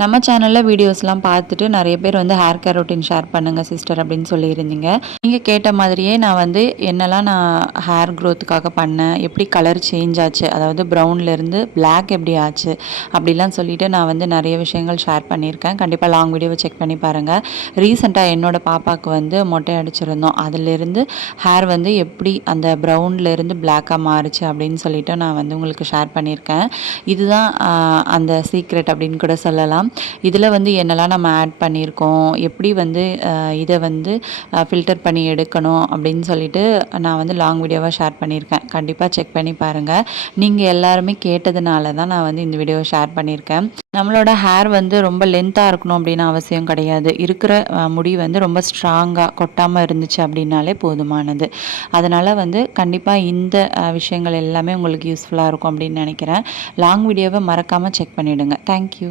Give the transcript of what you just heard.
நம்ம சேனலில் வீடியோஸ்லாம் பார்த்துட்டு நிறைய பேர் வந்து ஹேர் கேர் ரொட்டீன் ஷேர் பண்ணுங்கள் சிஸ்டர் அப்படின்னு சொல்லியிருந்தீங்க. நீங்கள் கேட்ட மாதிரியே நான் வந்து என்னெல்லாம் நான் ஹேர் க்ரோத்துக்காக பண்ணேன், எப்படி கலர் சேஞ்ச் ஆச்சு, அதாவது ப்ரௌன்லேருந்து பிளாக் எப்படி ஆச்சு அப்படிலாம் சொல்லிவிட்டு நான் வந்து நிறைய விஷயங்கள் ஷேர் பண்ணியிருக்கேன். கண்டிப்பாக லாங் வீடியோவை செக் பண்ணி பாருங்கள். ரீசெண்டாக என்னோடய பாப்பாவுக்கு வந்து மொட்டை அடிச்சிருந்தோம். அதிலிருந்து ஹேர் வந்து எப்படி அந்த ப்ரௌன்லேருந்து பிளாக்காக மாறுச்சு அப்படின்னு சொல்லிட்டு நான் வந்து உங்களுக்கு ஷேர் பண்ணியிருக்கேன். இதுதான் அந்த சீக்ரெட் அப்படின்னு கூட சொல்லலாம். இதில் வந்து என்னெல்லாம் நம்ம ஆட் பண்ணியிருக்கோம், எப்படி வந்து இதை வந்து ஃபில்டர் பண்ணி எடுக்கணும் அப்படின்னு சொல்லிட்டு நான் வந்து லாங் வீடியோவாக ஷேர் பண்ணியிருக்கேன். கண்டிப்பாக செக் பண்ணி பாருங்கள். நீங்கள் எல்லாருமே கேட்டதுனால தான் நான் வந்து இந்த வீடியோவை ஷேர் பண்ணியிருக்கேன். நம்மளோட ஹேர் வந்து ரொம்ப லென்த்தாக இருக்கணும் அப்படின்னு அவசியம் கிடையாது. இருக்கிற முடி வந்து ரொம்ப ஸ்ட்ராங்காக கொட்டாமல் இருந்துச்சு அப்படின்னாலே போதுமானது. அதனால் வந்து கண்டிப்பாக இந்த விஷயங்கள் எல்லாமே உங்களுக்கு யூஸ்ஃபுல்லாக இருக்கும் அப்படின்னு நினைக்கிறேன். லாங் வீடியோவை மறக்காமல் செக் பண்ணிவிடுங்க. தேங்க்யூ.